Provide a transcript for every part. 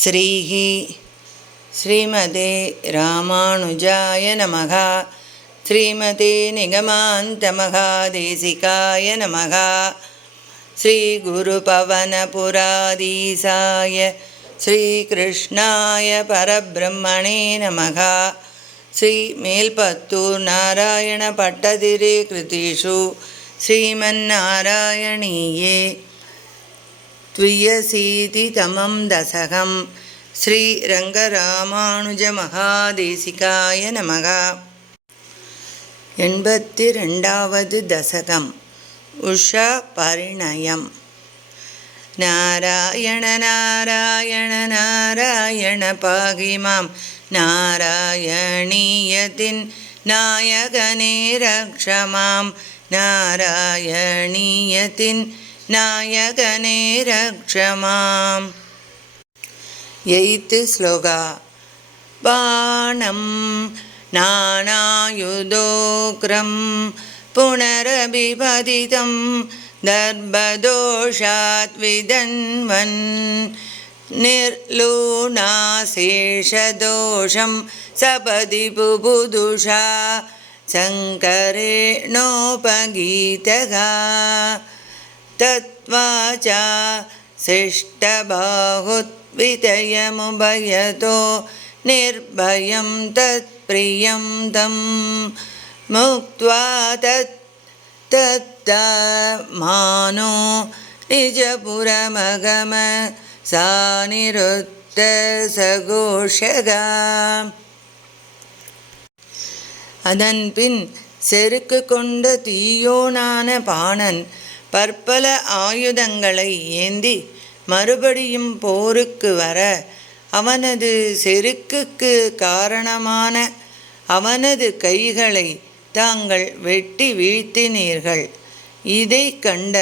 ஸ்ரீஹி ஸ்ரீமதே ராமானுஜாய நமக. ஸ்ரீமதே நிகமாந்தமகாதேசிகாய நமக. ஸ்ரீகுருபவனபுராதீசாய ஸ்ரீகிருஷ்ணாய பரபிரம்மணே நமக. ஸ்ரீ மேல்பத்தூர் நாராயண பட்டதிரே கிருதிஷு ஸ்ரீமன்னாராயணீயே த்வியசீதிதமம் தசகம். ஸ்ரீரங்கராமானுஜ மகாதேசிகாய நமக. 82வது தசகம். உஷா பரிணயம். நாராயண நாராயண நாராயண பாகிமாம் நாராயணீயத்தின் நாயகனே ரக்ஷமாம் நாராயணீயத்தின் நாயகனே ரக்ஷமாம். 8th ஸ்லோகா. பாணம் நானாயுதோக்ரம் புனரபிபதிதம் தர்பதோஷாத் விதன்வன் நிர்லூணாசேஷதோஷம் சபதி புபுதுஷா சங்கரேணோபகீதகா தத்வாசா சிஷ்டபாஹுத்விதயமுபயதோ நிர்பயம் தத்ப்ரியம் தம் முக்த்வா தத்தமானோ நிஜபுரமகம சா நிருத்த சகோஷகா. அதன்பின் செருக்கு கொண்ட தீயோனான பாணன் பற்பல ஆயுதங்களை ஏந்தி மறுபடியும் போருக்கு வர அவனது செருக்குக்கு காரணமான அவனது கைகளை தாங்கள் வெட்டி வீழ்த்தினீர்கள். இதை கண்ட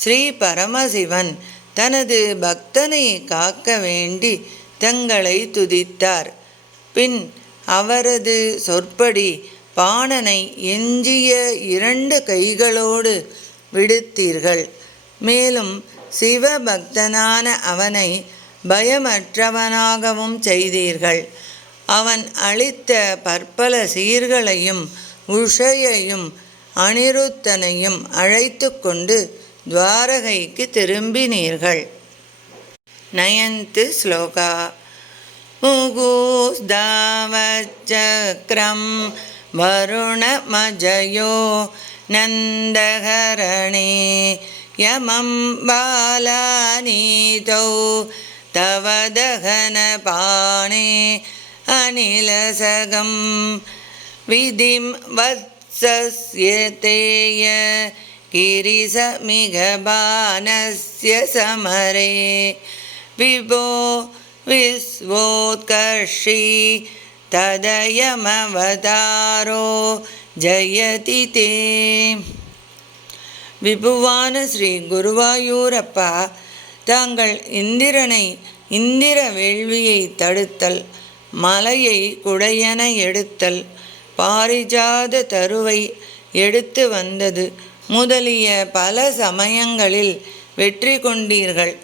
ஸ்ரீ பரமசிவன் தனது பக்தனை காக்க வேண்டி தங்களை துதித்தார். பின் அவரது சொற்படி பாணனை எஞ்சிய 2 கைகளோடு விடுத்தீர்கள். மேலும் சிவபக்தனான அவனை பயமற்றவனாகவும் செய்தீர்கள். அவன் அளித்த பற்பல சீர்களையும் உஷையையும் அனிருத்தனையும் அழைத்து கொண்டு துவாரகைக்கு திரும்பினீர்கள். 9th ஸ்லோகா. முகூஸ்தாவச்சக்ரம் வருணமஜயோ நந்தஹரணே யமம் பாலாநீதௌ தவ தகன பாணே அனிலசகம் விதிம் வத்சஸ்யதேய கிரிசமிகபானஸ்ய சமரே விபோ விஸ்வோத்கர்ஷி ததயமவதாரோ ஜயதி தே. விபுவான ஸ்ரீ குருவாயூரப்பா, தாங்கள் இந்திரனை இந்திர வேள்வியை தடுத்தல், மலையை குடையென எடுத்தல், பாரிஜாத தருவை எடுத்து வந்தது முதலிய பல சமயங்களில் வெற்றி கொண்டீர்கள்.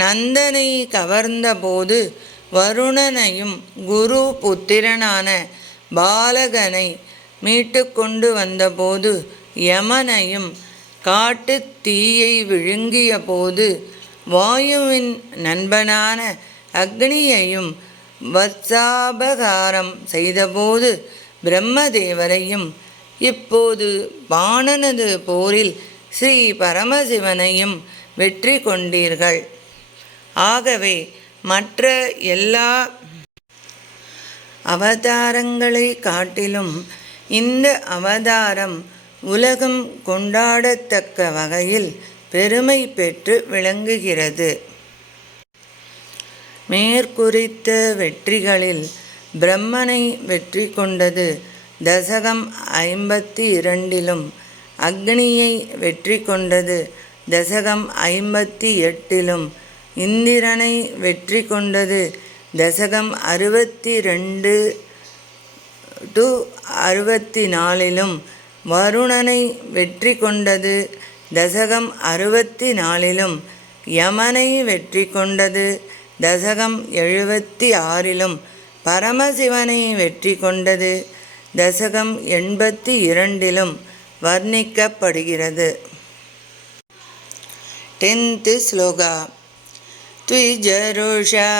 நந்தனை கவர்ந்தபோது வருணனையும் குரு புத்திரனான பாலகனை மீட்டு கொண்டு வந்தபோது யமனையும் காட்டு தீயை விழுங்கிய போது வாயுவின் நண்பனான அக்னியையும் வத்சாபகாரம் செய்தபோது பிரம்மதேவரையும் இப்போது பாணனது போரில் ஸ்ரீ பரமசிவனையும் வெற்றி கொண்டீர்கள். ஆகவே மற்ற எல்லா அவதாரங்களை காட்டிலும் இந்த அவதாரம் உலகம் கொண்டாடத்தக்க வகையில் பெருமை பெற்று விளங்குகிறது. மேற்குறித்த வெற்றிகளில் பிரம்மனை வெற்றி கொண்டது தசகம் 52லும், அக்னியை வெற்றி கொண்டது தசகம் 58லும், இந்திரனை வெற்றி கொண்டது தசகம் 62 to 64லும், வருணனை வெற்றி கொண்டது தசகம் 64லும், யமனை வெற்றி கொண்டது தசகம் 76 பரமசிவனை வெற்றி கொண்டது தசகம் 82 வர்ணிக்கப்படுகிறது. 10th ஸ்லோகா. த்விஜருஷா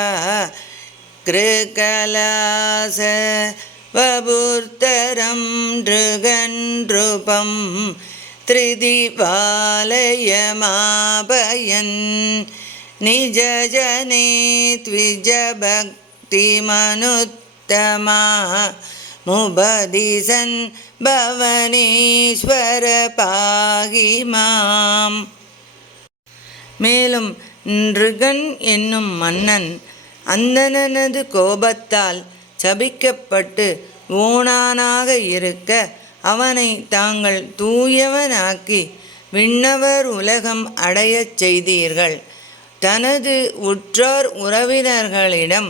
கிருகலாச வபுர்தரம் ந்ருகன்றுபம் த்ரிதிவாலயமாபயன் நிஜஜனே த்விஜபக்திமனுத்தமா முபதிசன் பவனேஸ்வர பாகி மாம். மேலும் நிருகன் என்னும் மன்னன் அந்தணனது கோபத்தால் சபிக்கப்பட்டு ஓணானாக இருக்க அவனை தாங்கள் தூயவனாக்கி விண்ணவர் உலகம் அடையச் செய்தீர்கள். தனது உற்றார் உறவினர்களிடம்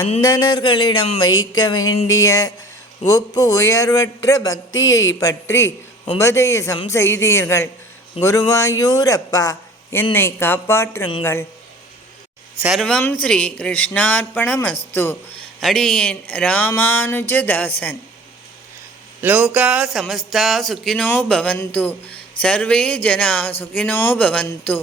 அந்தணர்களிடம் வைக்க வேண்டிய ஒப்பு உயர்வற்ற பக்தியை பற்றி உபதேசம் செய்தீர்கள். குருவாயூரப்பா, என்னை காப்பாற்றுங்கள். சர்வம் ஸ்ரீ கிருஷ்ணார்ப்பணமஸ்து. அடியேன் ராமானுஜதாசன். லோகா சமஸ்தா சுகினோ பவந்து. சர்வே ஜனா சுகினோ பவந்து.